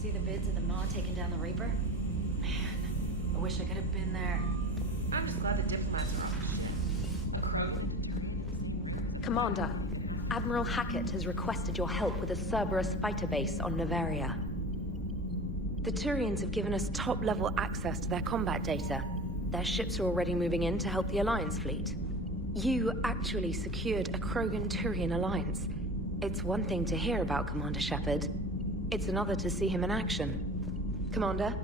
See the vids of the Maw taking down the Reaper? Man, I wish I could have been there. I'm just glad the diplomats are off the ship. A Krogan. Commander, Admiral Hackett has requested your help with a Cerberus fighter base on Noveria. The Turians have given us top-level access to their combat data. Their ships are already moving in to help the Alliance fleet. You actually secured a Krogan-Turian alliance. It's one thing to hear about Commander Shepard. It's another to see him in action. Commander?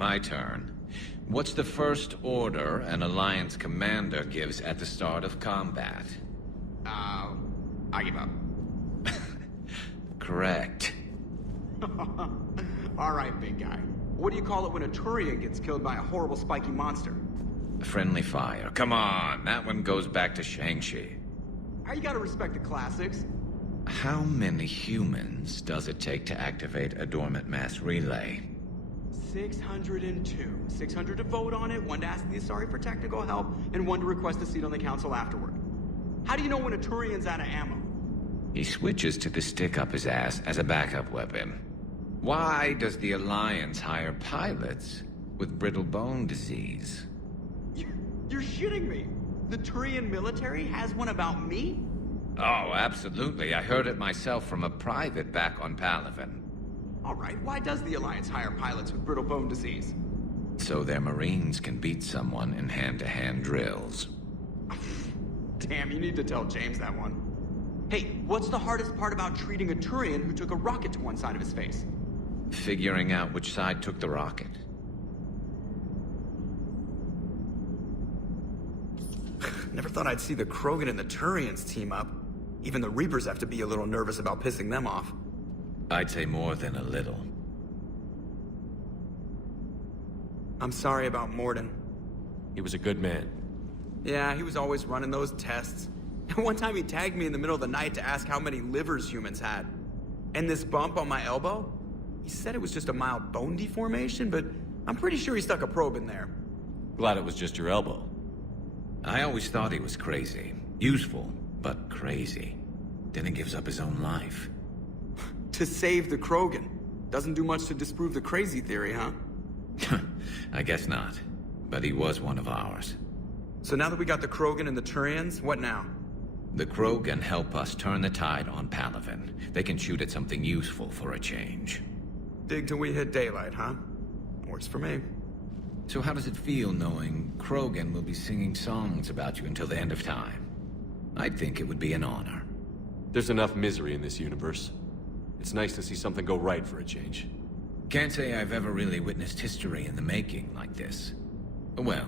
my turn. What's the first order an Alliance commander gives at the start of combat? I give up. Correct. Alright, big guy. What do you call it when a Turian gets killed by a horrible spiky monster? Friendly fire. Come on, that one goes back to Shang-Chi. How you gotta respect the classics? How many humans does it take to activate a dormant mass relay? 602. 600 to vote on it, 1 to ask the Asari for technical help, and 1 to request a seat on the council afterward. How do you know when a Turian's out of ammo? He switches to the stick up his ass as a backup weapon. Why does the Alliance hire pilots with brittle bone disease? You're shitting me! The Turian military has one about me? Oh, absolutely. I heard it myself from a private back on Palaven. Alright, why does the Alliance hire pilots with brittle bone disease? So their Marines can beat someone in hand-to-hand drills. Damn, you need to tell James that one. Hey, what's the hardest part about treating a Turian who took a rocket to one side of his face? Figuring out which side took the rocket. Never thought I'd see the Krogan and the Turians team up. Even the Reapers have to be a little nervous about pissing them off. I'd say more than a little. I'm sorry about Morden. He was a good man. Yeah, he was always running those tests. One time he tagged me in the middle of the night to ask how many livers humans had. And this bump on my elbow? He said it was just a mild bone deformation, but I'm pretty sure he stuck a probe in there. Glad it was just your elbow. I always thought he was crazy. Useful, but crazy. Then he gives up his own life. To save the Krogan. Doesn't do much to disprove the crazy theory, huh? I guess not. But he was one of ours. So now that we got the Krogan and the Turians, what now? The Krogan help us turn the tide on Palaven. They can shoot at something useful for a change. Dig till we hit daylight, huh? Works for me. So how does it feel knowing Krogan will be singing songs about you until the end of time? I'd think it would be an honor. There's enough misery in this universe. It's nice to see something go right for a change. Can't say I've ever really witnessed history in the making like this. Well,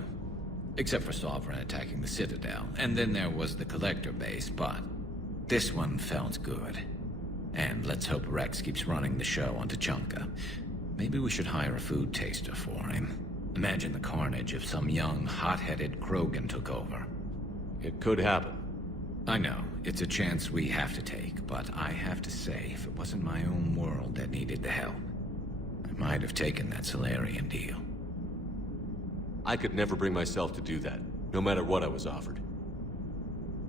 except for Sovereign attacking the Citadel, and then there was the Collector base, but this one felt good. And let's hope Rex keeps running the show on Tuchanka. Maybe we should hire a food taster for him. Imagine the carnage if some young, hot-headed Krogan took over. It could happen. I know, it's a chance we have to take, but I have to say, if it wasn't my own world that needed the help, I might have taken that Solarian deal. I could never bring myself to do that, no matter what I was offered.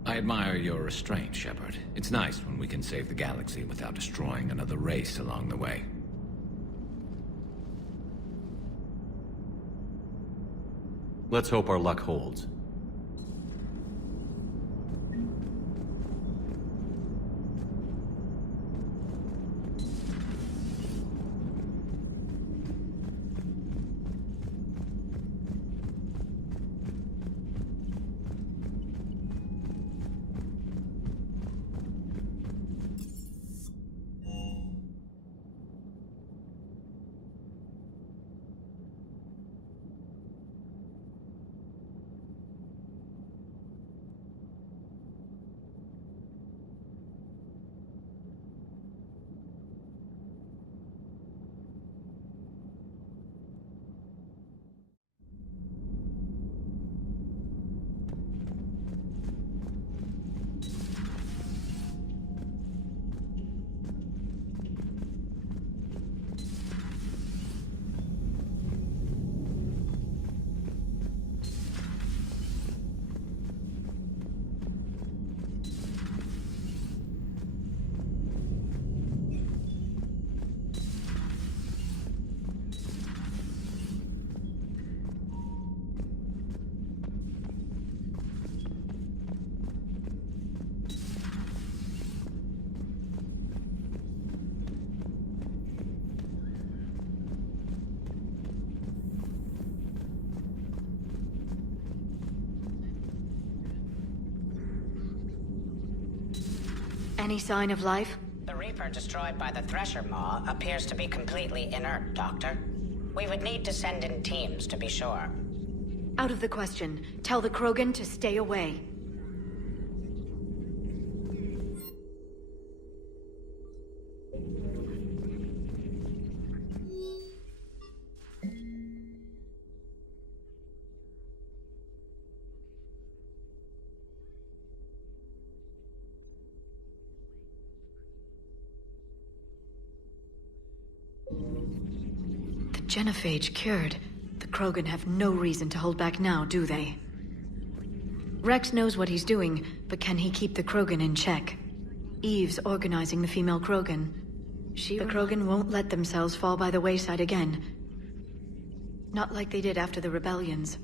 I admire your restraint, Shepard. It's nice when we can save the galaxy without destroying another race along the way. Let's hope our luck holds. Any sign of life? The Reaper destroyed by the Thresher Maw appears to be completely inert, Doctor. We would need to send in teams to be sure. Out of the question. Tell the Krogan to stay away. The genophage cured. The Krogan have no reason to hold back now, do they? Rex knows what he's doing, but can he keep the Krogan in check? Eve's organizing the female Krogan. The Krogan won't let themselves fall by the wayside again. Not like they did after the rebellions.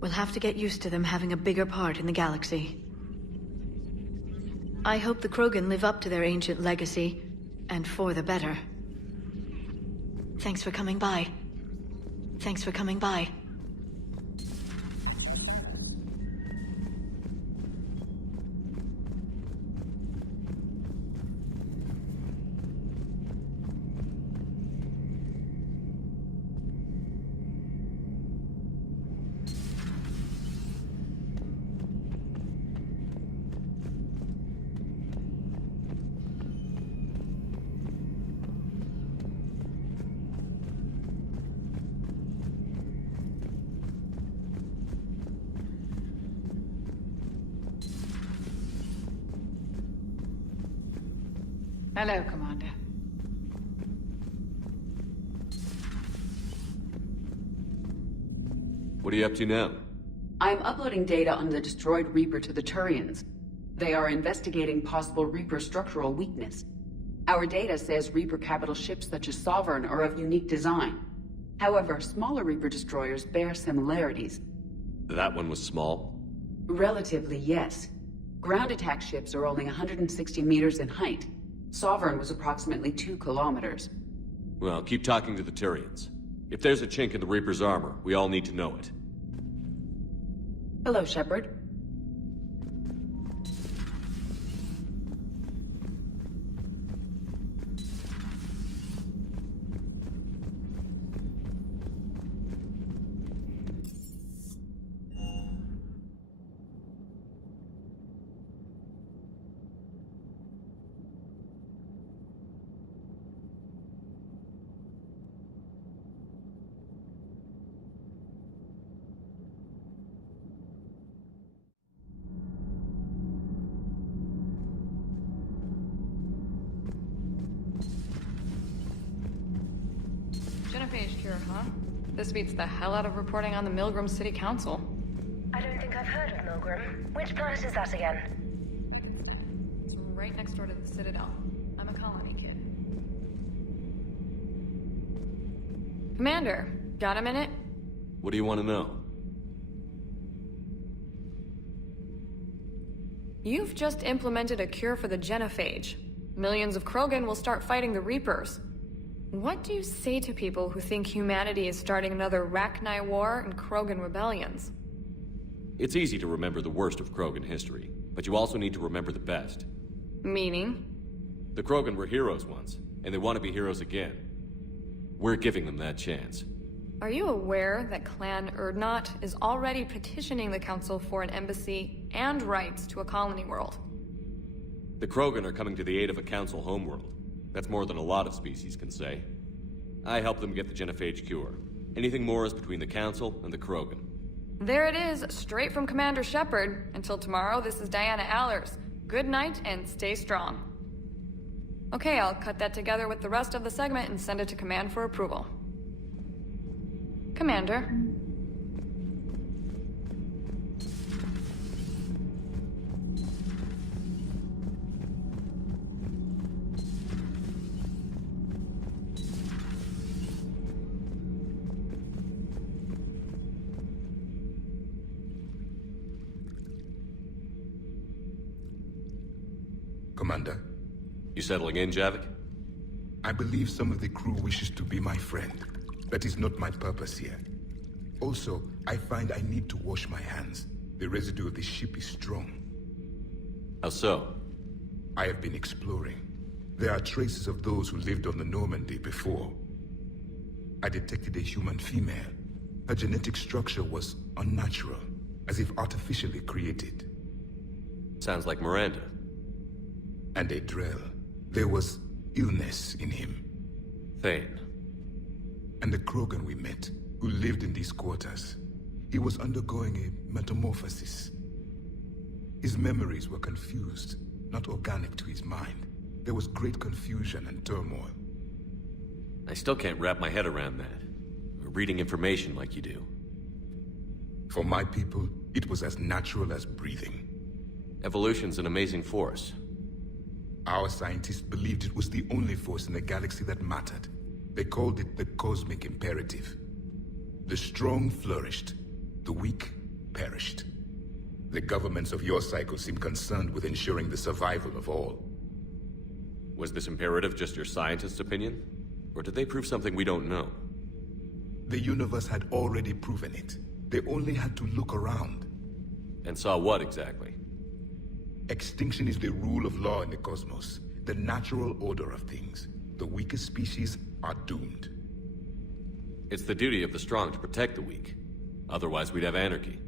We'll have to get used to them having a bigger part in the galaxy. I hope the Krogan live up to their ancient legacy, and for the better. Thanks for coming by. Thanks for coming by. Hello, Commander. What are you up to now? I'm uploading data on the destroyed Reaper to the Turians. They are investigating possible Reaper structural weakness. Our data says Reaper capital ships such as Sovereign are of unique design. However, smaller Reaper destroyers bear similarities. That one was small? Relatively, yes. Ground attack ships are only 160 meters in height. Sovereign was approximately 2 kilometers. Well, keep talking to the Turians. If there's a chink in the Reaper's armor, we all need to know it. Hello, Shepard. Genophage cure, huh? This beats the hell out of reporting on the Milgram City Council. I don't think I've heard of Milgram. Which planet is that again? It's right next door to the Citadel. I'm a colony kid. Commander, got a minute? What do you want to know? You've just implemented a cure for the genophage. Millions of Krogan will start fighting the Reapers. What do you say to people who think humanity is starting another Rachni War and Krogan rebellions? It's easy to remember the worst of Krogan history, but you also need to remember the best. Meaning? The Krogan were heroes once, and they want to be heroes again. We're giving them that chance. Are you aware that Clan Urdnot is already petitioning the Council for an embassy and rights to a colony world? The Krogan are coming to the aid of a Council homeworld. That's more than a lot of species can say. I help them get the genophage cure. Anything more is between the Council and the Krogan. There it is, straight from Commander Shepard. Until tomorrow, this is Diana Allers. Good night and stay strong. Okay, I'll cut that together with the rest of the segment and send it to Command for approval. Commander. Commander? You settling in, Javik? I believe some of the crew wishes to be my friend. That is not my purpose here. Also, I find I need to wash my hands. The residue of the ship is strong. How so? I have been exploring. There are traces of those who lived on the Normandy before. I detected a human female. Her genetic structure was unnatural, as if artificially created. Sounds like Miranda. And a Drell. There was illness in him. Thane. And the Krogan we met, who lived in these quarters. He was undergoing a metamorphosis. His memories were confused, not organic to his mind. There was great confusion and turmoil. I still can't wrap my head around that. Reading information like you do. For my people, it was as natural as breathing. Evolution's an amazing force. Our scientists believed it was the only force in the galaxy that mattered. They called it the cosmic imperative. The strong flourished, the weak perished. The governments of your cycle seem concerned with ensuring the survival of all. Was this imperative just your scientist's opinion? Or did they prove something we don't know? The universe had already proven it. They only had to look around. And saw what exactly? Extinction is the rule of law in the cosmos, the natural order of things. The weakest species are doomed. It's the duty of the strong to protect the weak. Otherwise, we'd have anarchy.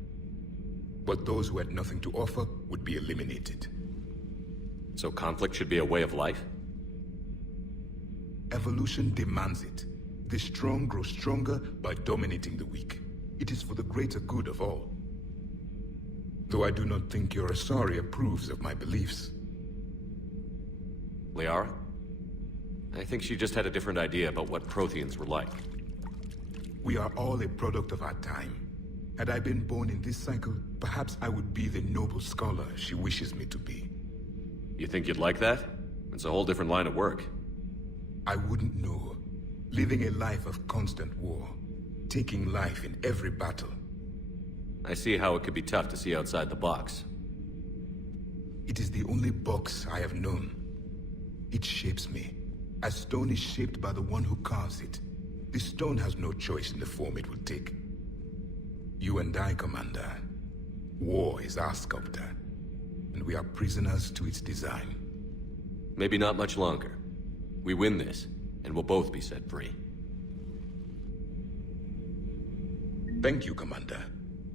But those who had nothing to offer would be eliminated. So conflict should be a way of life? Evolution demands it. The strong grow stronger by dominating the weak. It is for the greater good of all. Though I do not think your Asari approves of my beliefs. Liara? I think she just had a different idea about what Protheans were like. We are all a product of our time. Had I been born in this cycle, perhaps I would be the noble scholar she wishes me to be. You think you'd like that? It's a whole different line of work. I wouldn't know. Living a life of constant war. Taking life in every battle. I see how it could be tough to see outside the box. It is the only box I have known. It shapes me, as stone is shaped by the one who carves it. The stone has no choice in the form it will take. You and I, Commander. War is our sculptor, and we are prisoners to its design. Maybe not much longer. We win this, and we'll both be set free. Thank you, Commander.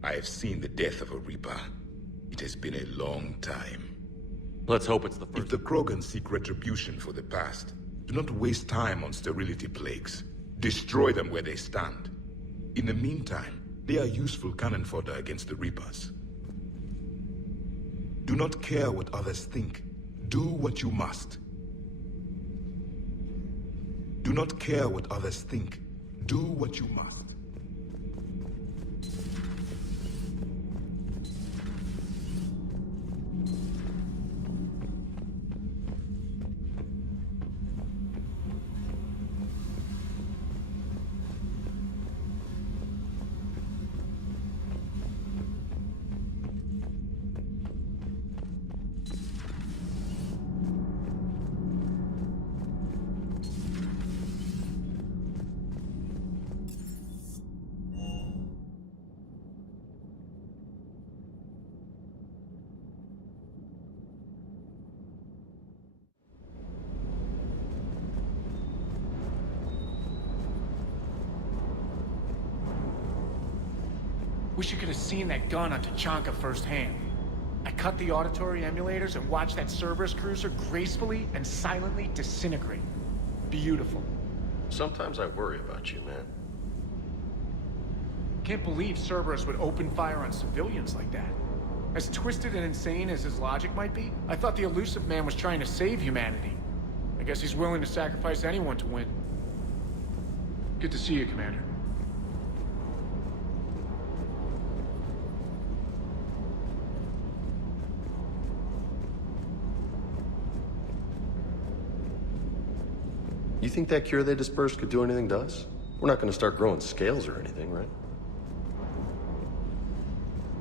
I have seen the death of a Reaper. It has been a long time. Let's hope it's the first. If the Krogan seek retribution for the past, do not waste time on sterility plagues. Destroy them where they stand. In the meantime, they are useful cannon fodder against the Reapers. Do not care what others think. Do what you must. Do not care what others think. Do what you must. Wish you could have seen that gun on Tachanka firsthand. I cut the auditory emulators and watched that Cerberus cruiser gracefully and silently disintegrate. Beautiful. Sometimes I worry about you, man. Can't believe Cerberus would open fire on civilians like that. As twisted and insane as his logic might be, I thought the elusive man was trying to save humanity. I guess he's willing to sacrifice anyone to win. Good to see you, Commander. You think that cure they dispersed could do anything to us? We're not gonna start growing scales or anything, right?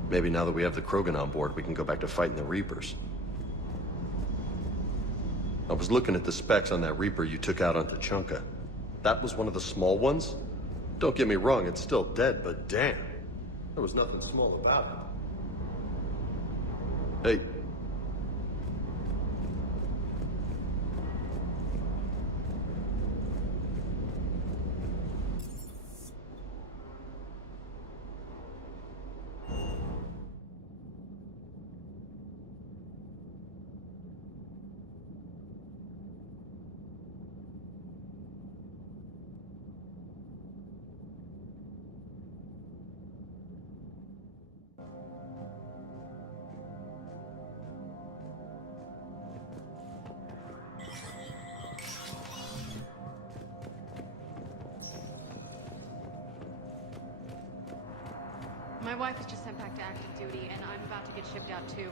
Maybe now that we have the Krogan on board, we can go back to fighting the Reapers. I was looking at the specs on that Reaper you took out on Tachanka. That was one of the small ones? Don't get me wrong, it's still dead, but damn. There was nothing small about it. Hey. My wife was just sent back to active duty, and I'm about to get shipped out too.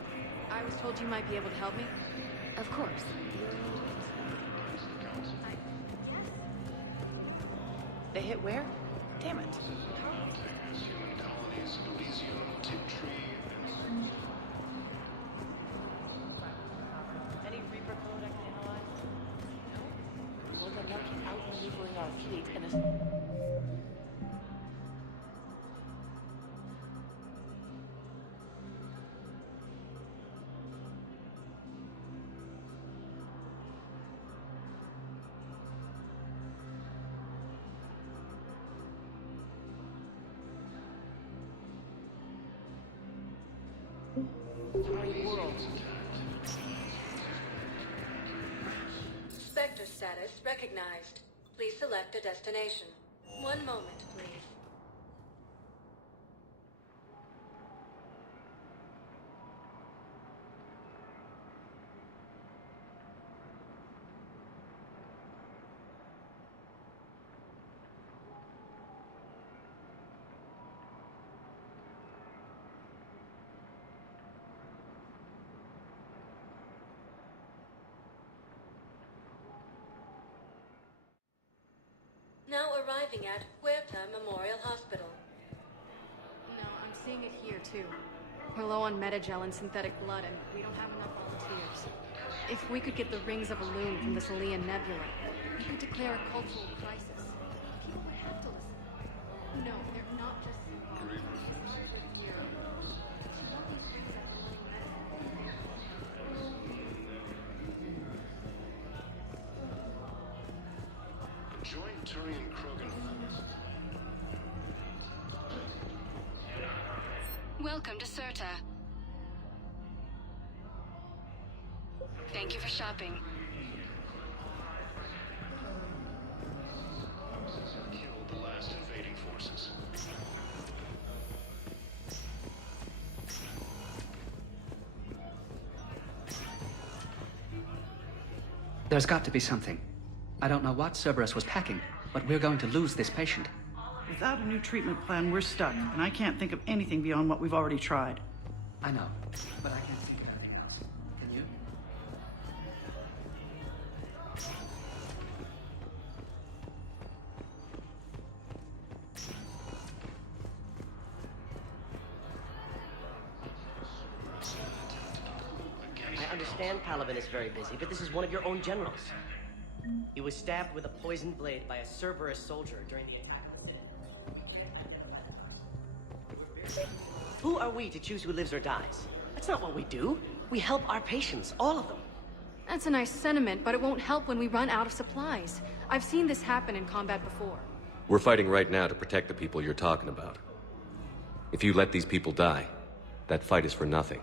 I was told you might be able to help me. Of course. They hit where? Damn it. Any Reaper code I can analyze? No? Well, then they'll keep outmaneuvering our fleet and Spectre status recognized. Please select a destination. One moment, please. Now arriving at Huerta Memorial Hospital. No, I'm seeing it here too. We're low on metagel and synthetic blood, and we don't have enough volunteers. If we could get the rings of Elune from the Salian Nebula, we could declare a cultural crisis. People would have to listen. No, they're not just symbolic. They're here. Do you want these rings that Join Turian Krogan. Welcome to Cirta. Thank you for shopping. Killed the last invading forces. There's got to be something. I don't know what Cerberus was packing, but we're going to lose this patient. Without a new treatment plan, we're stuck, and I can't think of anything beyond what we've already tried. I know, but I can't think of anything else. Can you? I understand Paladin is very busy, but this is one of your own generals. He was stabbed with a poisoned blade by a Cerberus soldier during the attack on Citadel. Who are we to choose who lives or dies? That's not what we do. We help our patients, all of them. That's a nice sentiment, but it won't help when we run out of supplies. I've seen this happen in combat before. We're fighting right now to protect the people you're talking about. If you let these people die, that fight is for nothing.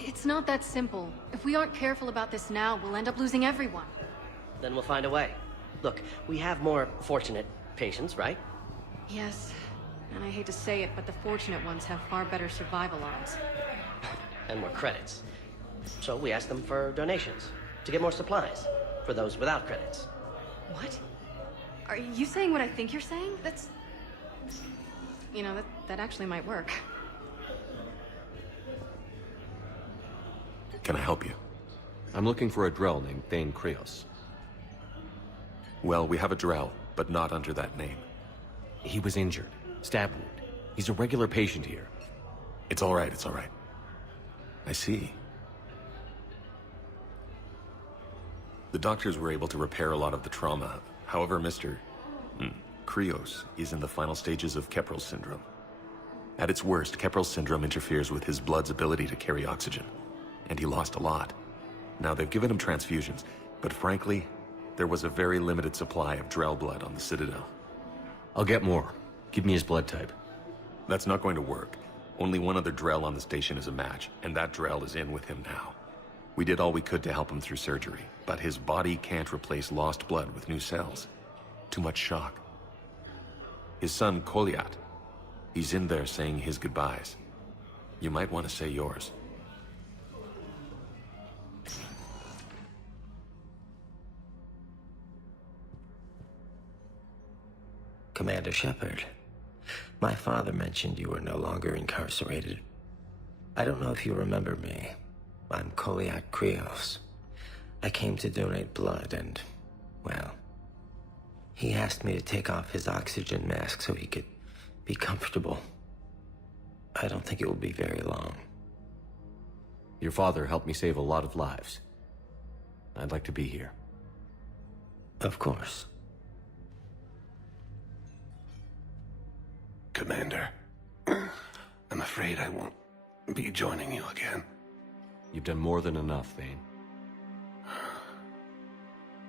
It's not that simple. If we aren't careful about this now, we'll end up losing everyone. Then we'll find a way. Look, we have more fortunate patients, right? Yes, and I hate to say it, but the fortunate ones have far better survival odds. And more credits. So we ask them for donations, to get more supplies, for those without credits. What? Are you saying what I think you're saying? That's... You know, that actually might work. Can I help you? I'm looking for a Drell named Thane Krios. Well, we have a Drell, but not under that name. He was injured. Stab wound. He's a regular patient here. It's all right, it's all right. I see. The doctors were able to repair a lot of the trauma. However, Mr. Krios is in the final stages of Keprel's syndrome. At its worst, Keprel's syndrome interferes with his blood's ability to carry oxygen. And he lost a lot. Now, they've given him transfusions, but frankly, there was a very limited supply of Drell blood on the Citadel. I'll get more. Give me his blood type. That's not going to work. Only one other Drell on the station is a match, and that Drell is in with him now. We did all we could to help him through surgery, but his body can't replace lost blood with new cells. Too much shock. His son, Koliat, he's in there saying his goodbyes. You might want to say yours. Commander Shepard, My father mentioned you were no longer incarcerated. I don't know if you remember me. I'm Koliak Krios. I came to donate blood and, well, he asked me to take off his oxygen mask so he could be comfortable. I don't think it will be very long. Your father helped me save a lot of lives. I'd like to be here. Of course. Commander, I'm afraid I won't be joining you again. You've done more than enough, Thane.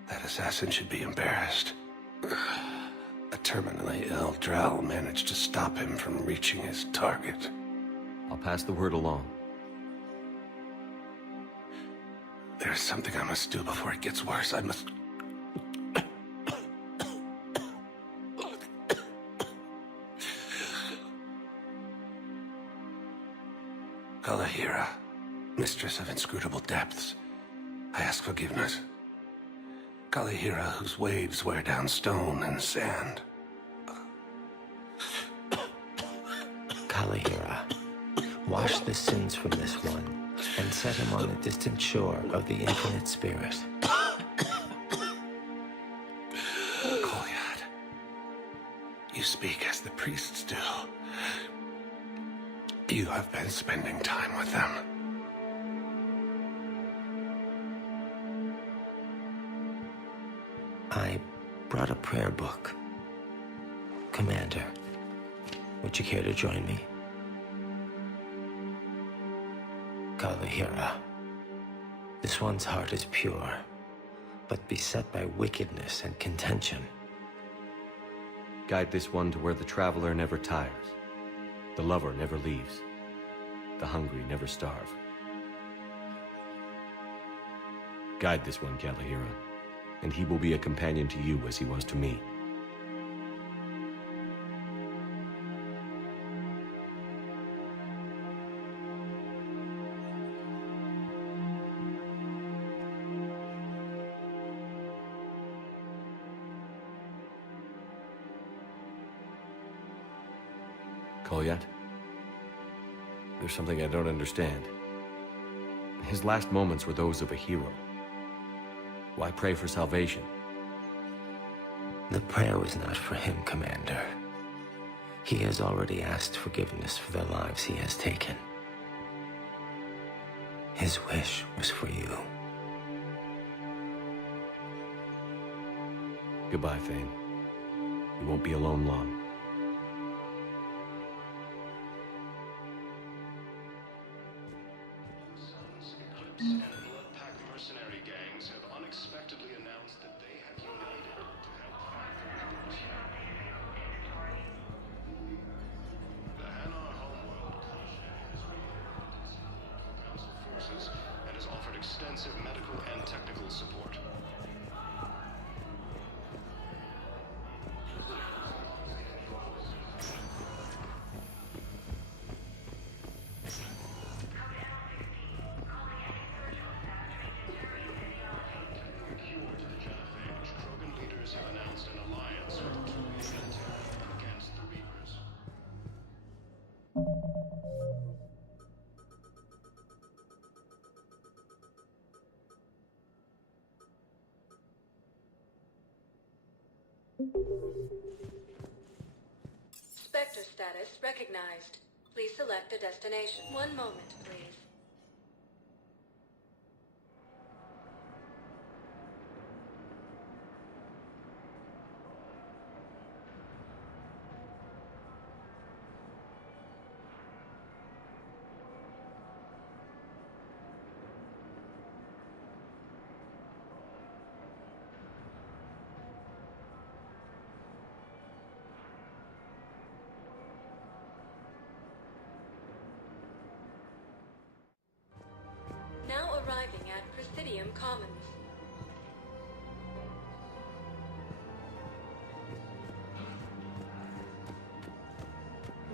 That assassin should be embarrassed. A terminally ill Drow managed to stop him from reaching his target. I'll pass the word along. There's something I must do before it gets worse. I must... Kalahira, mistress of inscrutable depths, I ask forgiveness. Kalahira, whose waves wear down stone and sand. Kalahira, wash the sins from this one, and set him on the distant shore of the infinite spirit. Kolyat, you speak as the priests do. You have been spending time with them. I brought a prayer book. Commander, would you care to join me? Kalahira, this one's heart is pure, but beset by wickedness and contention. Guide this one to where the traveler never tires. The lover never leaves. The hungry never starve. Guide this one, Kalahira, and he will be a companion to you as he was to me. Kolyat? There's something I don't understand. His last moments were those of a hero. Why pray for salvation? The prayer was not for him, Commander. He has already asked forgiveness for the lives he has taken. His wish was for you. Goodbye, Thane. You won't be alone long. And blood-packed mercenary gangs have unexpectedly announced that they have united to help fight the Reapers. The Hanar homeworld has council forces and has offered extensive medical and technical support. Spectre status recognized. Please select a destination. One moment, please. Now arriving at Presidium Commons.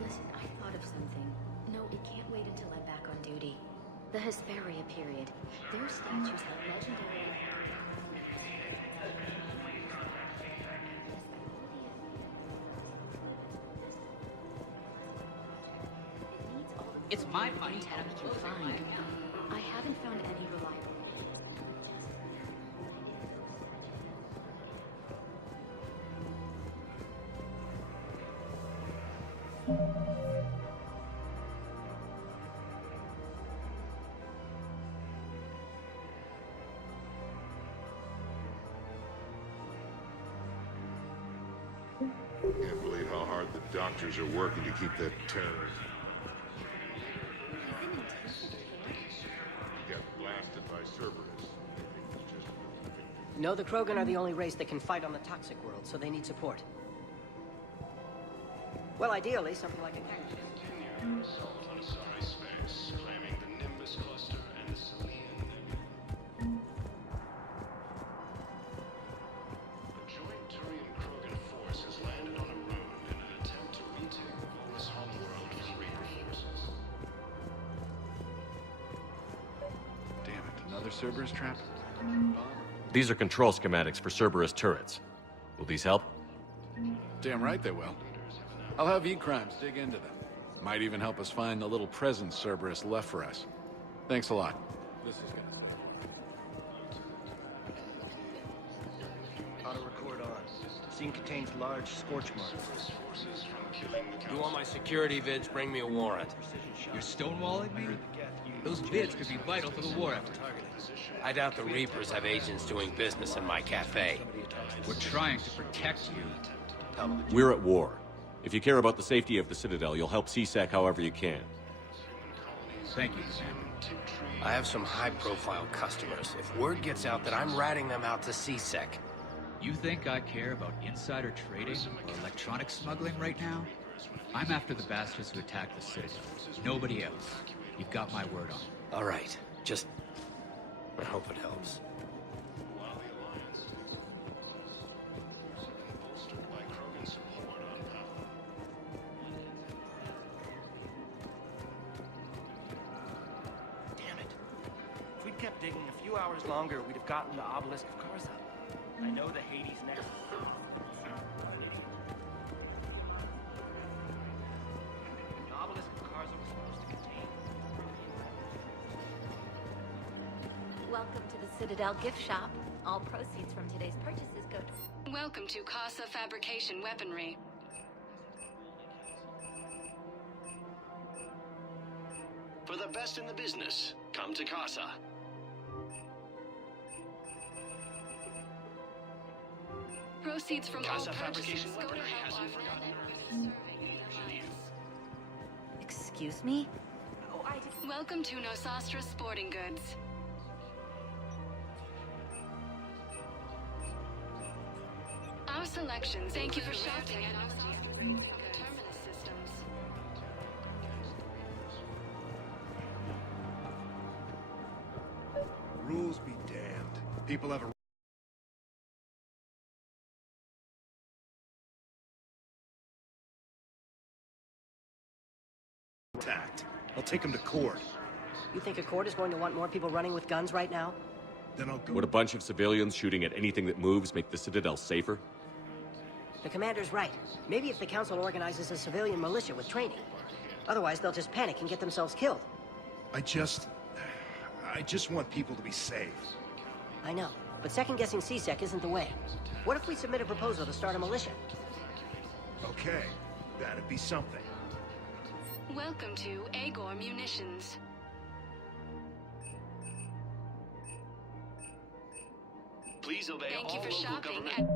Listen, I thought of something. No, it can't wait until I'm back on duty. The Hesperia period. Their statues held legendary... It's my money. Intel you can find. I haven't found any reliable. Can't believe how hard the doctors are working to keep that terrorist. He got blasted by Cerberus. No, the Krogan are the only race that can fight on the toxic world, so they need support. Well, ideally, something like a cactus. Assault on Asari space, claiming the Nimbus cluster and the Selenium. A joint Turian-Krogan force has landed on a road in an attempt to retake Volus homeworld with Reaper forces. Damn it, another Cerberus trap? These are control schematics for Cerberus turrets. Will these help? Damn right they will. I'll have E-Crimes dig into them. Might even help us find the little presents Cerberus left for us. Thanks a lot. This is gonna... Auto record on. Scene contains large scorch marks. You want my security vids, bring me a warrant. You're stonewalling me? Those vids could be vital to the war effort. I doubt the Reapers have agents doing business in my cafe. We're trying to protect you. We're at war. If you care about the safety of the Citadel, you'll help CSEC however you can. Thank you, Sam. I have some high-profile customers. If word gets out that I'm ratting them out to CSEC. You think I care about insider trading or electronic smuggling right now? I'm after the bastards who attacked the Citadel. Nobody else. You've got my word on it. All right. Just... I hope it helps. If we'd kept digging a few hours longer, we'd have gotten the obelisk of Karza. I know the Hades next. The obelisk of Karza was supposed to contain... Welcome to the Citadel gift shop. All proceeds from today's purchases go to... Welcome to Casa Fabrication Weaponry. For the best in the business, come to Casa. Proceeds from Casa all Fabrication purchases go to Weaponry help hasn't our forgotten. serving the Alliance. Excuse me? Welcome to Nosastra Sporting Goods. Our selections. Thank you for shopping at Nosastra Terminus Systems. Rules be damned. People have a attacked. I'll take him to court. You think a court is going to want more people running with guns right now? Then I'll go... Would a bunch of civilians shooting at anything that moves make the Citadel safer? The commander's right. Maybe if the council organizes a civilian militia with training. Otherwise, they'll just panic and get themselves killed. I just want people to be safe. I know, but second-guessing CSEC isn't the way. What if we submit a proposal to start a militia? Okay, that'd be something. Welcome to Agor Munitions. Please obey Thank all you for local shopping government...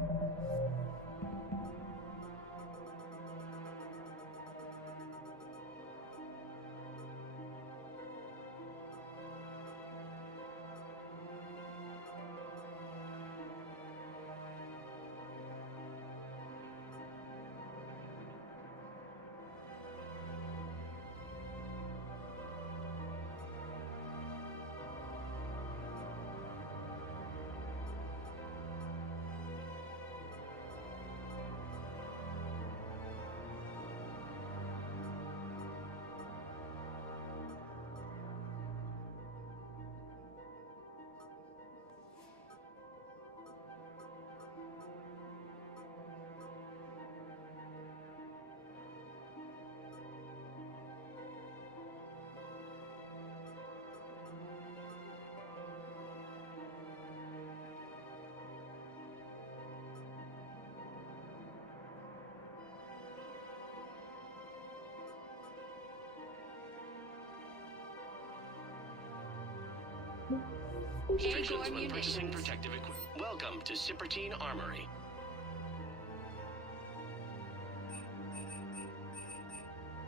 Restrictions when purchasing munitions. protective equipment. Welcome to Sippertine Armory.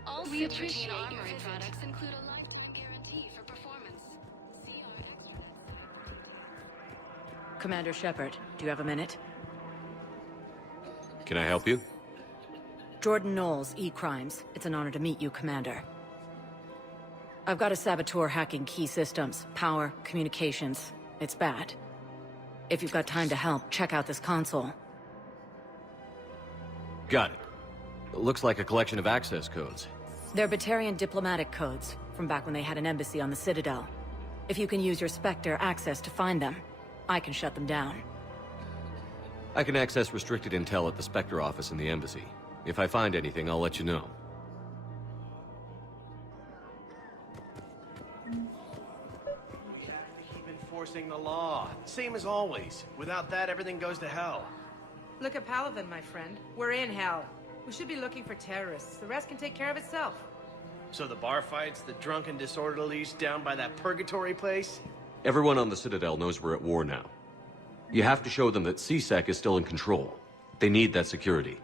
All Sippertine Armory products include a lifetime guarantee for performance. See our extra. Commander Shepard, do you have a minute? Can I help you? Jordan Knowles, E-Crimes. It's an honor to meet you, Commander. I've got a saboteur hacking key systems, power, communications. It's bad. If you've got time to help, check out this console. Got it. Looks like a collection of access codes. They're Batarian diplomatic codes, from back when they had an embassy on the Citadel. If you can use your Spectre access to find them, I can shut them down. I can access restricted intel at the Spectre office in the embassy. If I find anything, I'll let you know. Keep enforcing the law. Same as always. Without that, everything goes to hell. Look at Paladin, my friend. We're in hell. We should be looking for terrorists. The rest can take care of itself. So the bar fights, the drunken disorderlies down by that purgatory place? Everyone on the Citadel knows we're at war now. You have to show them that CSEC is still in control. They need that security.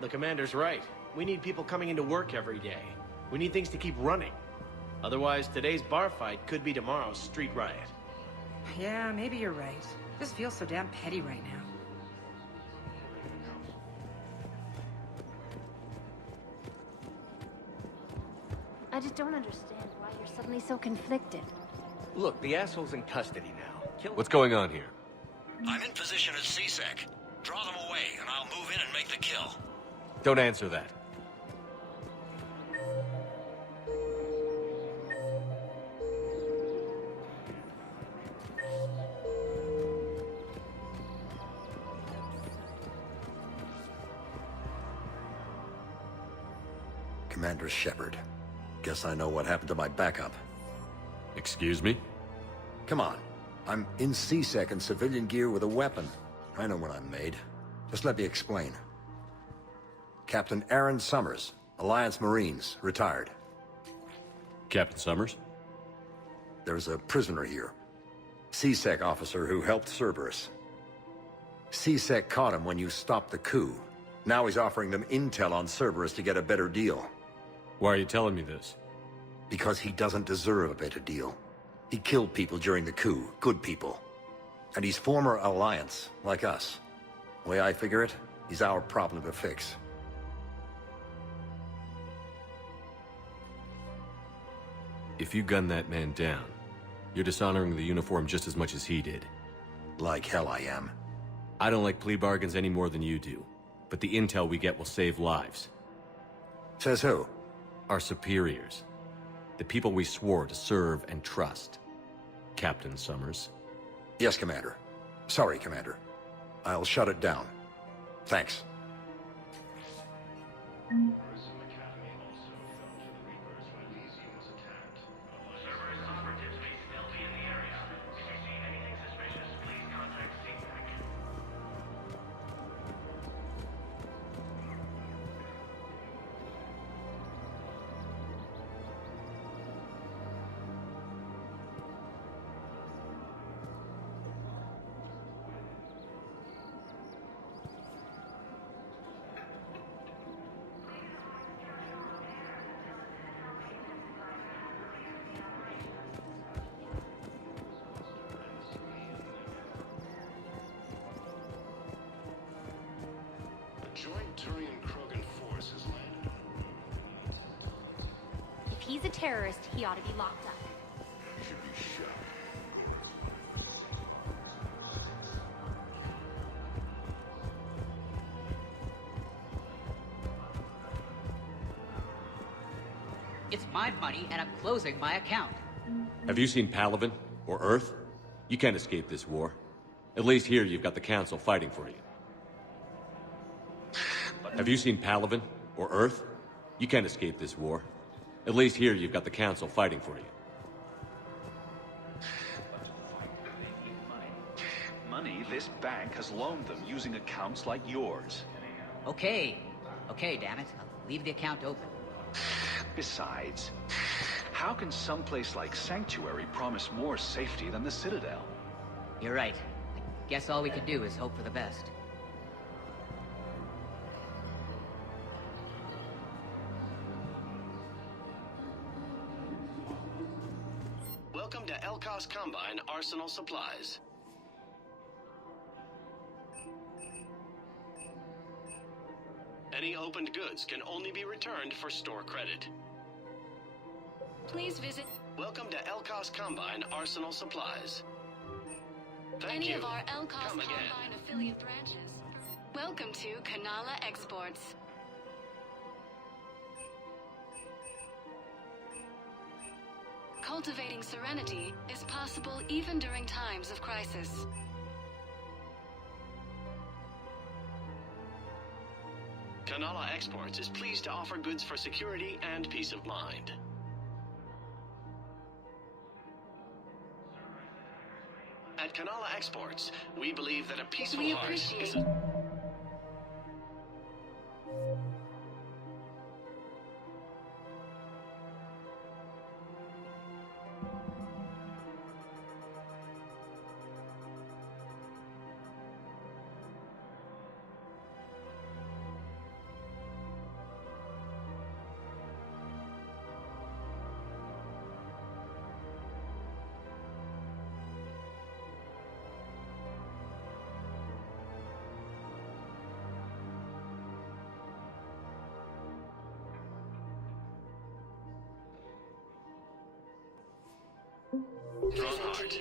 The commander's right. We need people coming into work every day. We need things to keep running. Otherwise, today's bar fight could be tomorrow's street riot. Yeah, maybe you're right. This feels so damn petty right now. I just don't understand why you're suddenly so conflicted. Look, the asshole's in custody now. What's going on here? I'm in position at CSEC. Draw them away, and I'll move in and make the kill. Don't answer that. Commander Shepard. Guess I know what happened to my backup. Excuse me? Come on. I'm in CSEC in civilian gear with a weapon. I know what I'm made. Just let me explain. Captain Aaron Summers, Alliance Marines, retired. Captain Summers? There's a prisoner here. CSEC officer who helped Cerberus. CSEC caught him when you stopped the coup. Now he's offering them intel on Cerberus to get a better deal. Why are you telling me this? Because he doesn't deserve a better deal. He killed people during the coup, good people. And he's former Alliance, like us. The way I figure it, he's our problem to fix. If you gun that man down, you're dishonoring the uniform just as much as he did. Like hell I am. I don't like plea bargains any more than you do, but the intel we get will save lives. Says who? Our superiors. The people we swore to serve and trust. Captain Summers. Yes, Commander. Sorry, Commander. I'll shut it down. Thanks. Joint Turian-Krogan force has landed. If he's a terrorist, he ought to be locked up. Should be shot. It's my money, and I'm closing my account. Have you seen Palaven or Earth? You can't escape this war. At least here you've got the Council fighting for you. Have you seen Palaven or Earth? You can't escape this war. At least here you've got the Council fighting for you. Money this bank has loaned them using accounts like yours. Okay, damn it. I'll leave the account open. Besides, how can someplace like Sanctuary promise more safety than the Citadel? You're right. I guess all we can do is hope for the best. Welcome to Elkos Combine Arsenal Supplies. Any opened goods can only be returned for store credit. Please visit Welcome to Elkos Combine Arsenal Supplies. Thank any you. of our Elkos Come Combine again. affiliate branches. Welcome to Kanala Exports. Cultivating serenity is possible even during times of crisis. Kanala Exports is pleased to offer goods for security and peace of mind. At Kanala Exports, we believe that a peaceful We heart appreciate is a... Strong heart.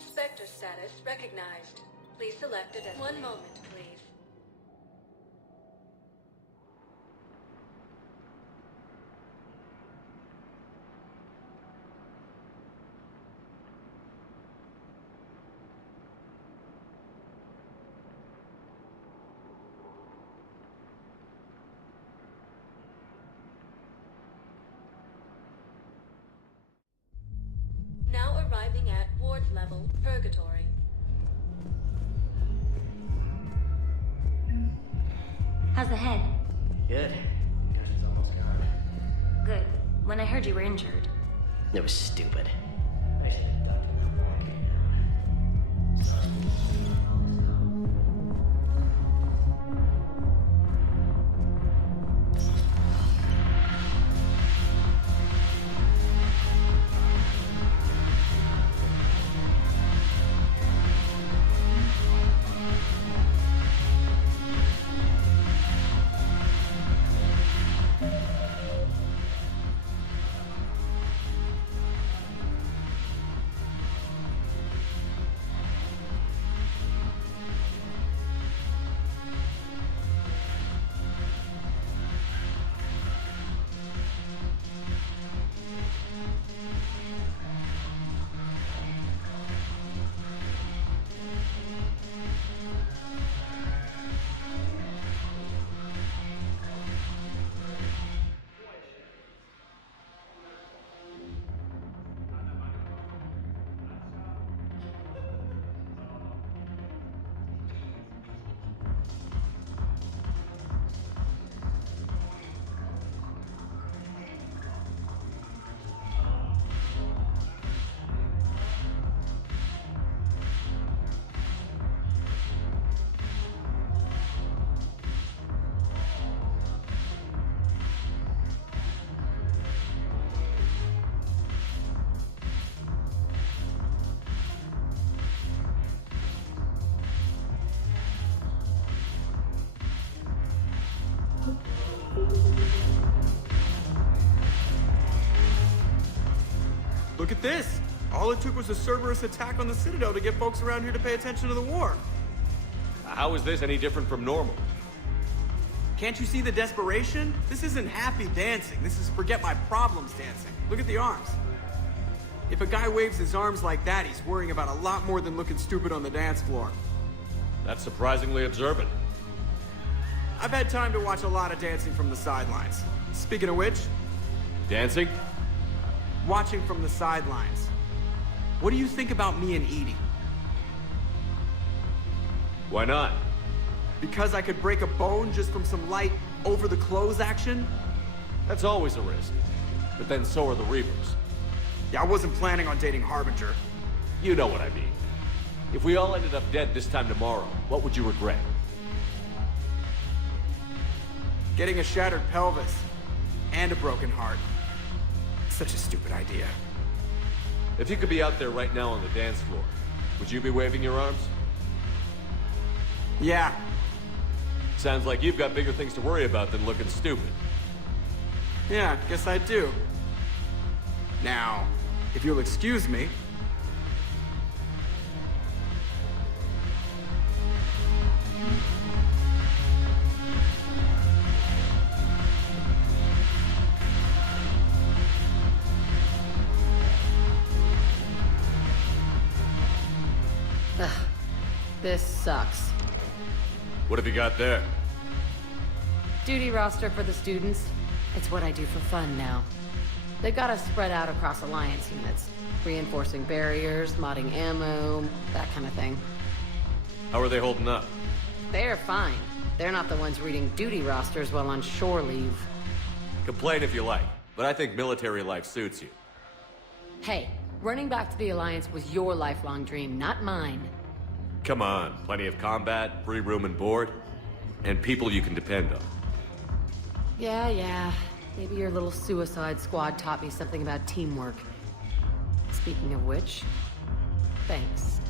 Spectre status recognized. Please select it as 1 moment, please. Now arriving at ward level, Purgatory. How's the head? Good. Concussion's almost gone. Good. When I heard you were injured. It was stupid. I should have ducked him before I came. Look at this! All it took was a Cerberus attack on the Citadel to get folks around here to pay attention to the war. How is this any different from normal? Can't you see the desperation? This isn't happy dancing. This is forget my problems dancing. Look at the arms. If a guy waves his arms like that, he's worrying about a lot more than looking stupid on the dance floor. That's surprisingly observant. I've had time to watch a lot of dancing from the sidelines. Speaking of which... Dancing? Watching from the sidelines. What do you think about me and Edie? Why not? Because I could break a bone just from some light over-the-clothes action? That's always a risk. But then so are the Reapers. Yeah, I wasn't planning on dating Harbinger. You know what I mean. If we all ended up dead this time tomorrow, what would you regret? Getting a shattered pelvis. And a broken heart. Such a stupid idea. If you could be out there right now on the dance floor, would you be waving your arms? Yeah. Sounds like you've got bigger things to worry about than looking stupid. Yeah, guess I do. Now, if you'll excuse me... Ugh, this sucks. What have you got there? Duty roster for the students. It's what I do for fun now. They've got us spread out across Alliance units. Reinforcing barriers, modding ammo, that kind of thing. How are they holding up? They're fine. They're not the ones reading duty rosters while on shore leave. Complain if you like, but I think military life suits you. Hey, running back to the Alliance was your lifelong dream, not mine. Come on, plenty of combat, free room and board, and people you can depend on. Yeah. Maybe your little suicide squad taught me something about teamwork. Speaking of which, thanks.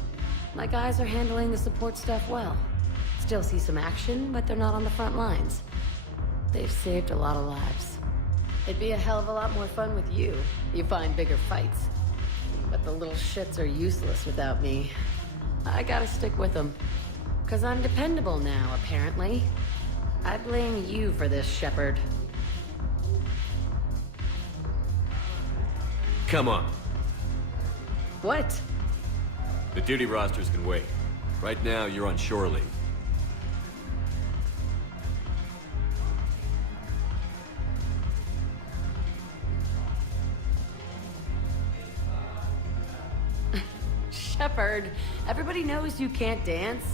My guys are handling the support stuff well. Still see some action, but they're not on the front lines. They've saved a lot of lives. It'd be a hell of a lot more fun with you. You find bigger fights. But the little shits are useless without me. I gotta stick with them. 'Cause I'm dependable now, apparently. I blame you for this, Shepard. Come on. What? The duty rosters can wait. Right now, you're on shore leave. Shepard, everybody knows you can't dance.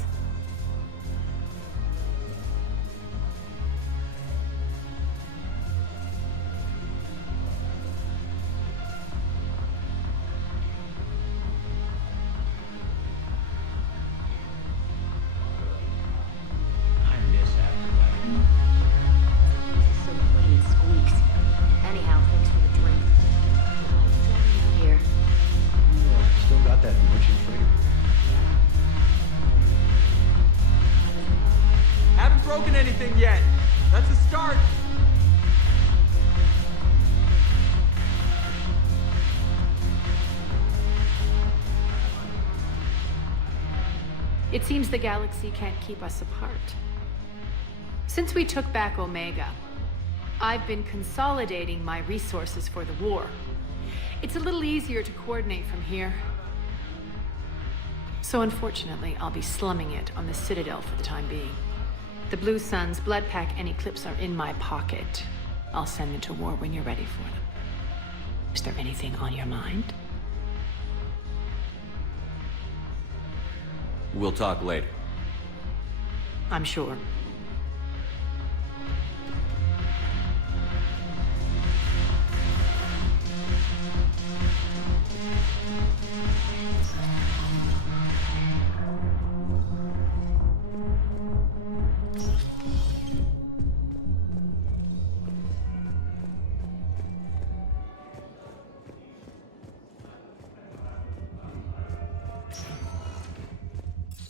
Anything yet. That's a start. It seems the galaxy can't keep us apart. Since we took back Omega, I've been consolidating my resources for the war. It's a little easier to coordinate from here. So unfortunately, I'll be slumming it on the Citadel for the time being. The Blue Suns, Bloodpack, and Eclipse are in my pocket. I'll send them to war when you're ready for them. Is there anything on your mind? We'll talk later. I'm sure.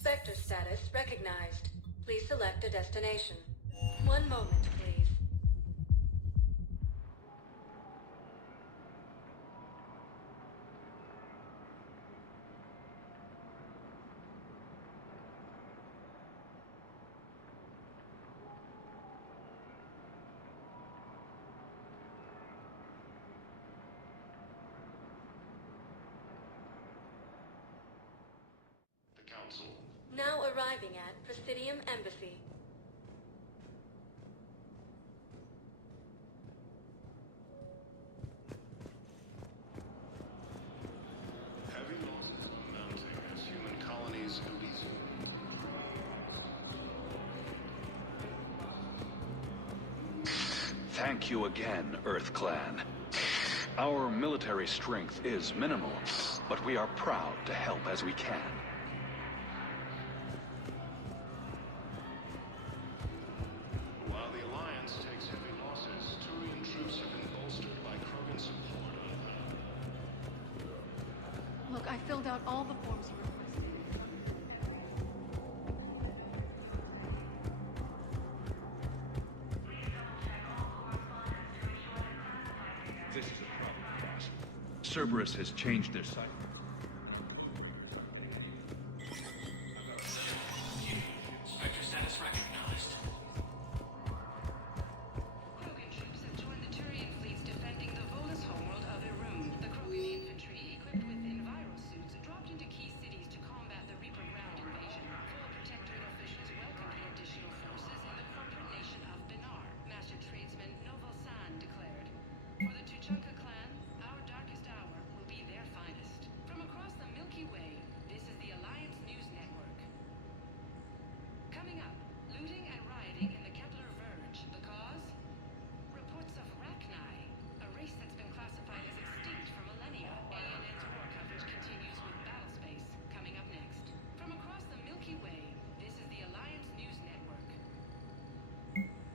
Sector status recognized. Please select a destination. One moment, please. Council. Now arriving at Presidium Embassy. Heavy losses are mounting as human colonies elite. Thank you again, Earth Clan. Our military strength is minimal, but we are proud to help as we can. While the Alliance takes heavy losses, Turian troops have been bolstered by Krogan support. Look, I filled out all the forms you requested. This is a problem, boss. Cerberus has changed their site. Spectre status recognized. Krogan troops have joined the Turian fleets defending the Volus homeworld of Irun. The Krogan infantry, equipped with envirosuits, dropped into key cities to combat the Reaper ground invasion. Full Protectorate officials welcomed the additional forces in the corporate nation of Benar, Master Tradesman Noval San declared. For the Tuchanka clan, our darkest hour will be their finest. From across the Milky Way, this is the Alliance News Network. Coming up, looting and rioting in the Kepler Verge. The cause? Reports of Rachni, a race that's been classified as extinct for millennia. ANN's war coverage continues with Battlespace. Coming up next. From across the Milky Way, this is the Alliance News Network.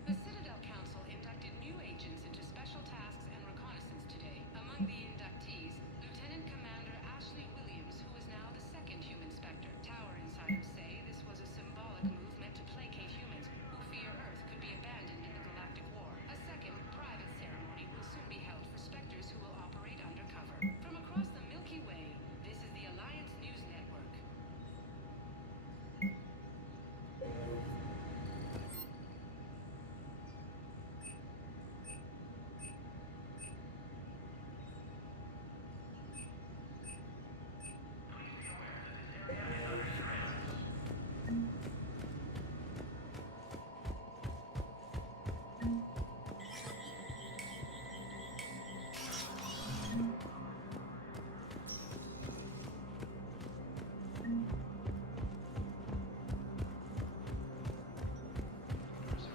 The Citadel Council inducted new agents into special tasks and reconnaissance today. Among the inductees, Lieutenant Commander Ashley Williams, who is now the second human Spectre. Tower insiders say this was a symbolic move meant to placate humans who fear Earth could be abandoned in the galactic war. A second, private ceremony will soon be held for Spectres who will operate undercover. From across the Milky Way, this is the Alliance News Network.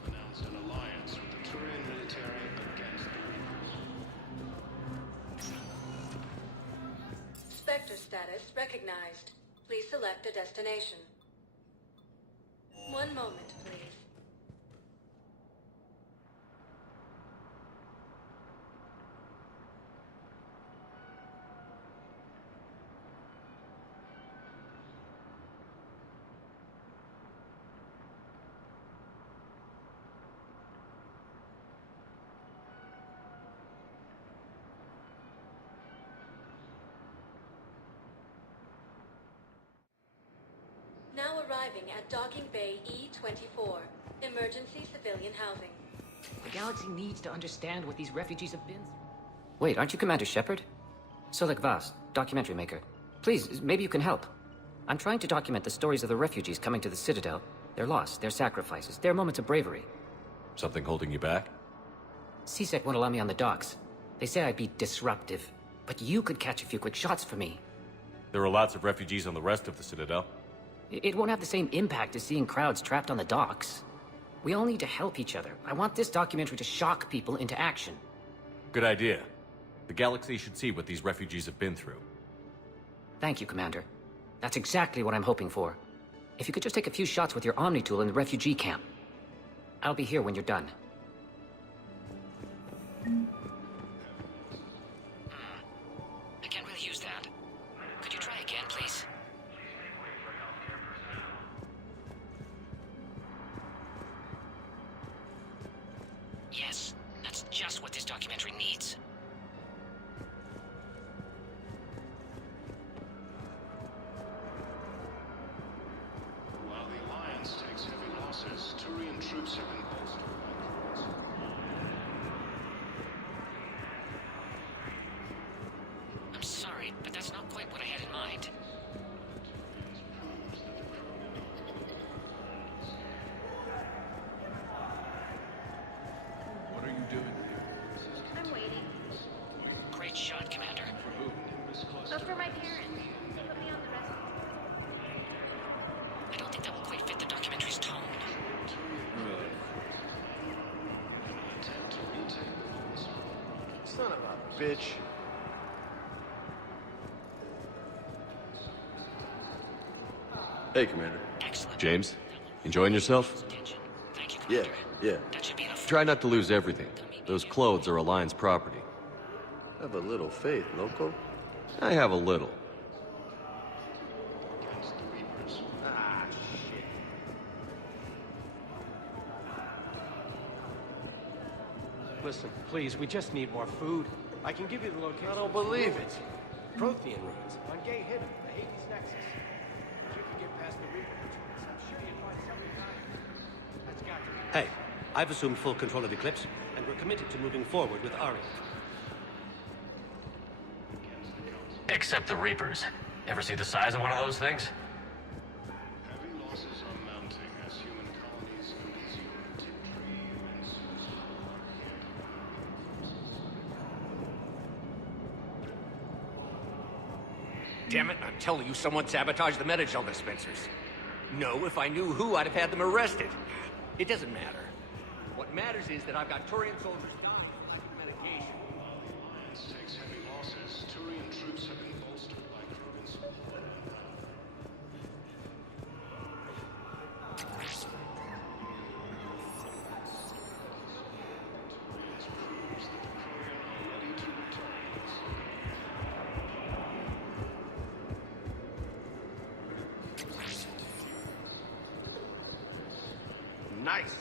Have announced an alliance with the Turian military against the Reapers. Spectre status recognized. Please select a destination. One moment, please. Now arriving at Docking Bay E-24. Emergency civilian housing. The galaxy needs to understand what these refugees have been through. Wait, aren't you Commander Shepard? Solek Vast, documentary maker. Please, maybe you can help. I'm trying to document the stories of the refugees coming to the Citadel. Their loss, their sacrifices, their moments of bravery. Something holding you back? CSEC won't allow me on the docks. They say I'd be disruptive. But you could catch a few quick shots for me. There are lots of refugees on the rest of the Citadel. It won't have the same impact as seeing crowds trapped on the docks. We all need to help each other. I want this documentary to shock people into action. Good idea. The galaxy should see what these refugees have been through. Thank you, Commander. That's exactly what I'm hoping for. If you could just take a few shots with your Omni tool in the refugee camp. I'll be here when you're done. I can't really use that. Could you try again, please? Yes, that's just what this documentary needs. While the Alliance takes heavy losses, Turian troops have been bolstered by Krogan. I'm sorry, but that's not quite what I had in mind. Proves that the bitch. Hey, Commander. James, enjoying yourself? Yeah. Try not to lose everything. Those clothes are Alliance property. Have a little faith, loco. I have a little. Ah, shit. Listen, please, we just need more food. I can give you the location. I don't believe it. Prothean ruins on Gay Hidden, the Hades Nexus. If you can get past the Reaper patrols, I'm sure you'll find something valuable. That's got to be. Hey, I've assumed full control of Eclipse, and we're committed to moving forward with Ari. Except the Reapers. Ever see the size of one of those things? Heavy losses are mounting as human colonies in Elysium take tree and Damn it, I'm telling you, someone sabotaged the Metagel dispensers. No, if I knew who, I'd have had them arrested. It doesn't matter. What matters is that I've got Turian soldiers dying of lack of medication. While the Alliance takes heavy losses, Turian troops have been bolstered by Krogan support. Turians proves that the Krogan are ready to return. Nice.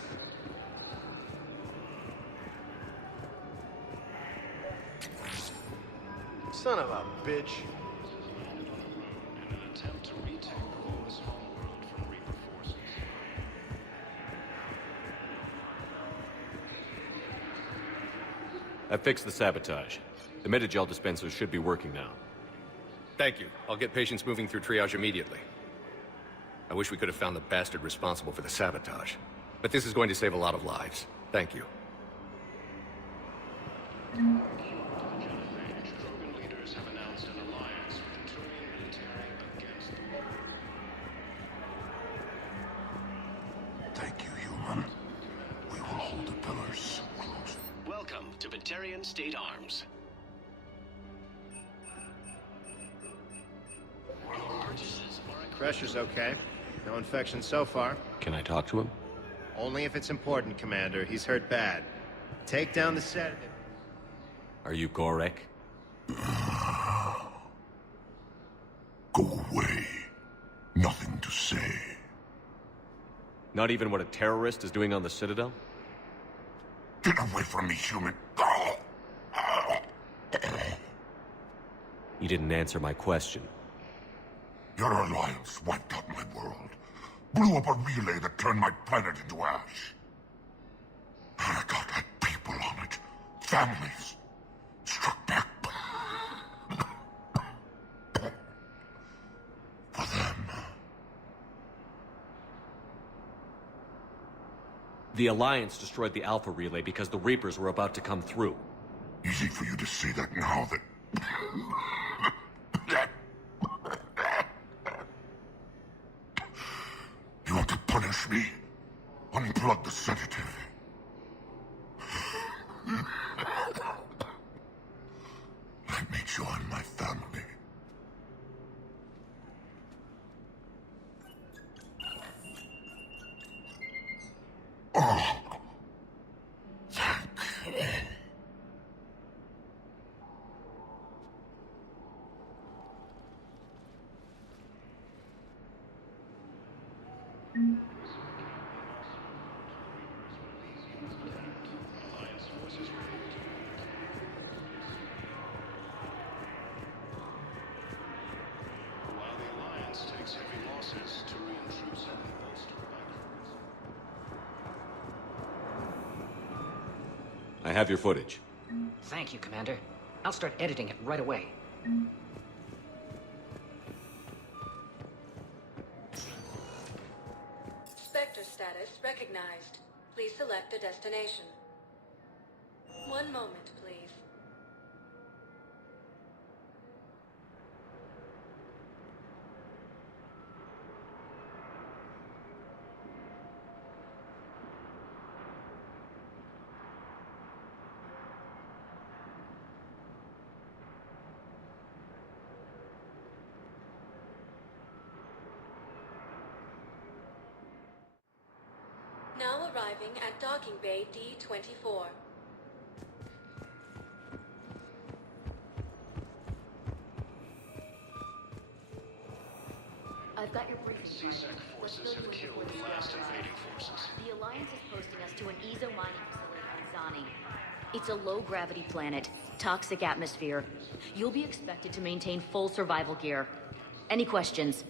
Son of a bitch. Landed on a road in an attempt to retake the Volus homeworld from Reaper forces. I fixed the sabotage. The Metagel dispensers should be working now. Thank you. I'll get patients moving through triage immediately. I wish we could have found the bastard responsible for the sabotage. But this is going to save a lot of lives. Thank you. Krogan leaders have announced an alliance with the Turian military against the Reapers. Thank you, human. We will hold the pillars close. Welcome to Batarian State Arms. Your purchases are Pressure's okay. No infection so far. Can I talk to him? Only if it's important, Commander. He's hurt bad. Take down the Citadel. Are you Gorek? Go away. Nothing to say. Not even what a terrorist is doing on the Citadel? Get away from me, human. You didn't answer my question. Your alliance wiped out my world. Blew up a relay that turned my planet into ash. Harakat had people on it. Families. Struck back. For them. The Alliance destroyed the Alpha relay because the Reapers were about to come through. Easy for you to say that now that... You want to punish me? Unplug the sedative. Let me join my family. Oh. Thank you. Alliance forces removed. While the Alliance takes heavy losses, Turian troops have been bolstered by Krogan. I have your footage. Thank you, Commander. I'll start editing it right away. Spectre status recognized. Please select a destination. One moment, please. Now arriving at docking bay D-24. I've got your briefing. CSEC forces have killed the last invading forces. The Alliance is posting us to an EZO mining facility on Zani. It's a low-gravity planet, toxic atmosphere. You'll be expected to maintain full survival gear. Any questions?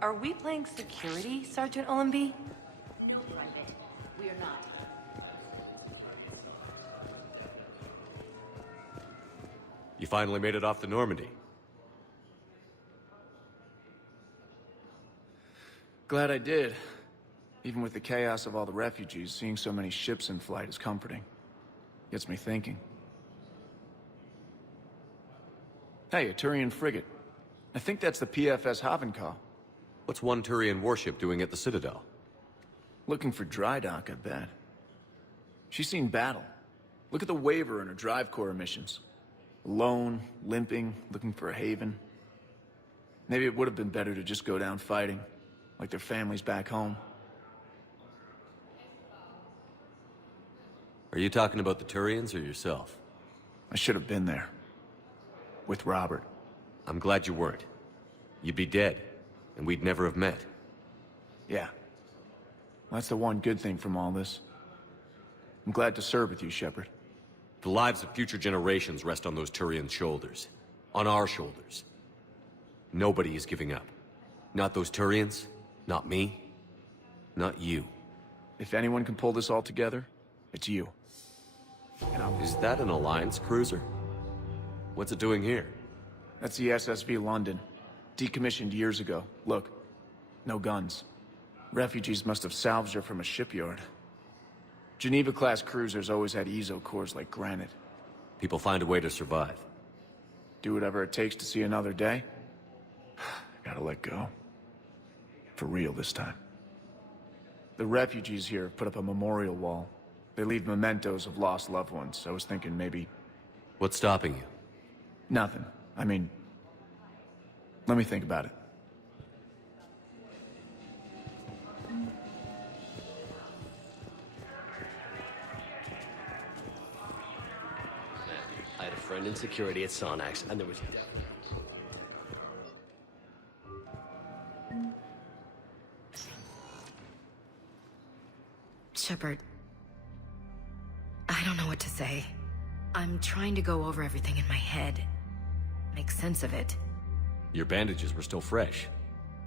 Are we playing security, Sergeant Ullenby? No, Private. We are not. You finally made it off the Normandy. Glad I did. Even with the chaos of all the refugees, seeing so many ships in flight is comforting. Gets me thinking. Hey, a Turian frigate. I think that's the PFS Havenkaw. What's one Turian warship doing at the Citadel? Looking for dry dock, I bet. She's seen battle. Look at the waiver in her drive core emissions. Alone, limping, looking for a haven. Maybe it would have been better to just go down fighting, like their families back home. Are you talking about the Turians or yourself? I should have been there. With Robert. I'm glad you weren't. You'd be dead, and we'd never have met. Yeah. That's the one good thing from all this. I'm glad to serve with you, Shepard. The lives of future generations rest on those Turians' shoulders. On our shoulders. Nobody is giving up. Not those Turians, not me, not you. If anyone can pull this all together, it's you. Is that an Alliance cruiser? What's it doing here? That's the SSV London. Decommissioned years ago. Look, no guns. Refugees must have salvaged her from a shipyard. Geneva-class cruisers always had EZO cores like granite. People find a way to survive. Do whatever it takes to see another day. Gotta let go. For real this time. The refugees here have put up a memorial wall. They leave mementos of lost loved ones. I was thinking maybe... What's stopping you? Nothing. I mean... Let me think about it. I had a friend in security at Sonax, and there was death. Shepard, I don't know what to say. I'm trying to go over everything in my head. Make sense of it. Your bandages were still fresh.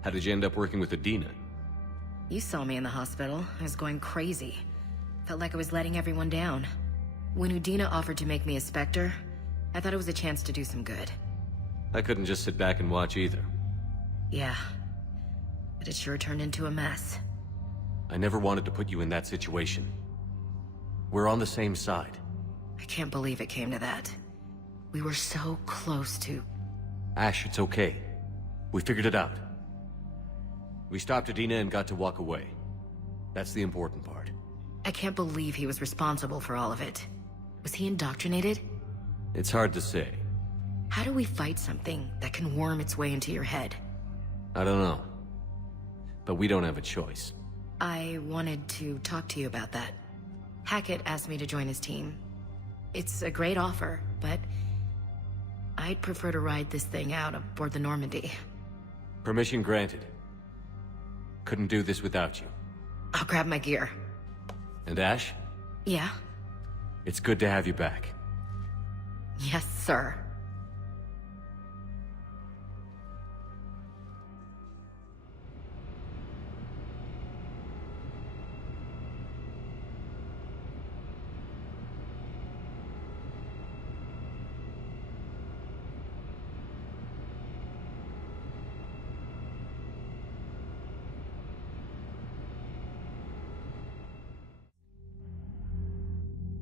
How did you end up working with Adina? You saw me in the hospital. I was going crazy. Felt like I was letting everyone down. When Udina offered to make me a Spectre, I thought it was a chance to do some good. I couldn't just sit back and watch either. Yeah. But it sure turned into a mess. I never wanted to put you in that situation. We're on the same side. I can't believe it came to that. We were so close to... Ash, it's okay. We figured it out. We stopped Adina and got to walk away. That's the important part. I can't believe he was responsible for all of it. Was he indoctrinated? It's hard to say. How do we fight something that can worm its way into your head? I don't know. But we don't have a choice. I wanted to talk to you about that. Hackett asked me to join his team. It's a great offer, but I'd prefer to ride this thing out aboard the Normandy. Permission granted. Couldn't do this without you. I'll grab my gear. And Ash? Yeah? It's good to have you back. Yes, sir.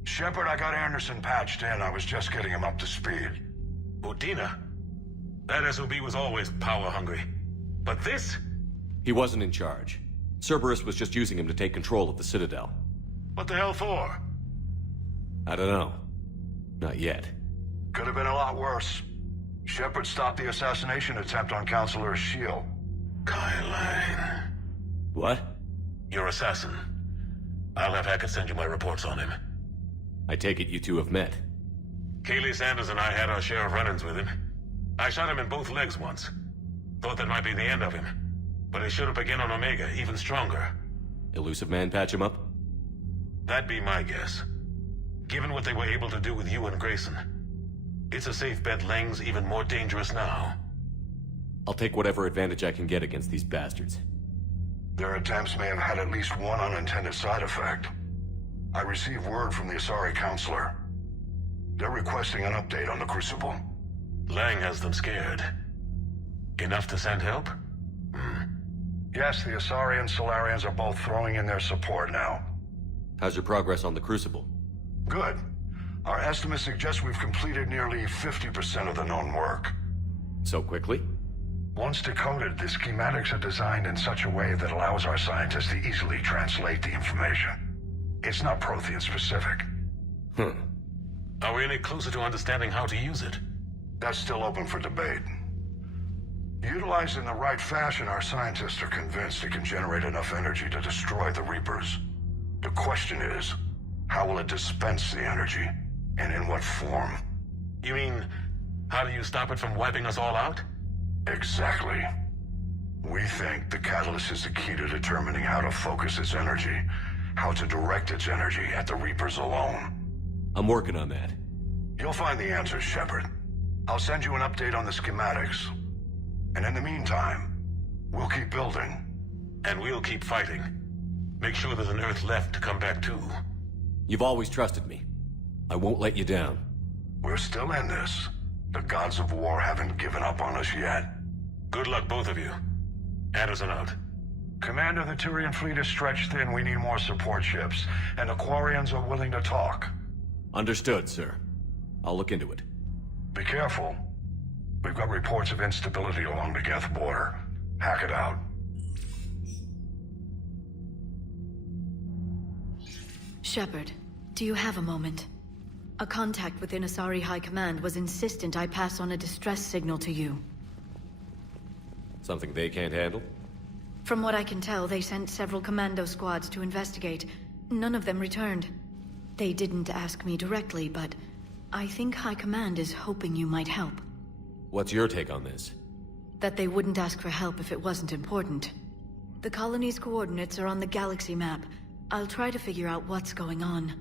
Shepard, I got Anderson patched in. I was just getting him up to speed. Udina? That SOB was always power-hungry. But this? He wasn't in charge. Cerberus was just using him to take control of the Citadel. What the hell for? I don't know. Not yet. Could have been a lot worse. Shepard stopped the assassination attempt on Counselor Shield. Kai Lang. What? Your assassin. I'll have Hackett send you my reports on him. I take it you two have met. Kaylee Sanders and I had our share of run-ins with him. I shot him in both legs once. Thought that might be the end of him. But he showed up again on Omega, even stronger. Elusive Man patch him up? That'd be my guess. Given what they were able to do with you and Grayson, it's a safe bet Lang's even more dangerous now. I'll take whatever advantage I can get against these bastards. Their attempts may have had at least one unintended side effect. I received word from the Asari Counselor. They're requesting an update on the Crucible. Lang has them scared. Enough to send help? Yes, the Asari and Solarians are both throwing in their support now. How's your progress on the Crucible? Good. Our estimates suggest we've completed nearly 50% of the known work. So quickly? Once decoded, the schematics are designed in such a way that allows our scientists to easily translate the information. It's not Prothean specific. Are we any closer to understanding how to use it? That's still open for debate. Utilized in the right fashion, our scientists are convinced it can generate enough energy to destroy the Reapers. The question is, how will it dispense the energy, and in what form? You mean, how do you stop it from wiping us all out? Exactly. We think the catalyst is the key to determining how to focus its energy, how to direct its energy at the Reapers alone. I'm working on that. You'll find the answers, Shepard. I'll send you an update on the schematics. And in the meantime, we'll keep building. And we'll keep fighting. Make sure there's an Earth left to come back to. You've always trusted me. I won't let you down. We're still in this. The gods of war haven't given up on us yet. Good luck, both of you. Anderson out. Commander, the Turian fleet is stretched thin. We need more support ships. And the Quarians are willing to talk. Understood, sir. I'll look into it. Be careful. We've got reports of instability along the Geth border. Hack it out. Shepard, do you have a moment? A contact within Asari High Command was insistent I pass on a distress signal to you. Something they can't handle? From what I can tell, they sent several commando squads to investigate. None of them returned. They didn't ask me directly, but I think High Command is hoping you might help. What's your take on this? That they wouldn't ask for help if it wasn't important. The colony's coordinates are on the galaxy map. I'll try to figure out what's going on.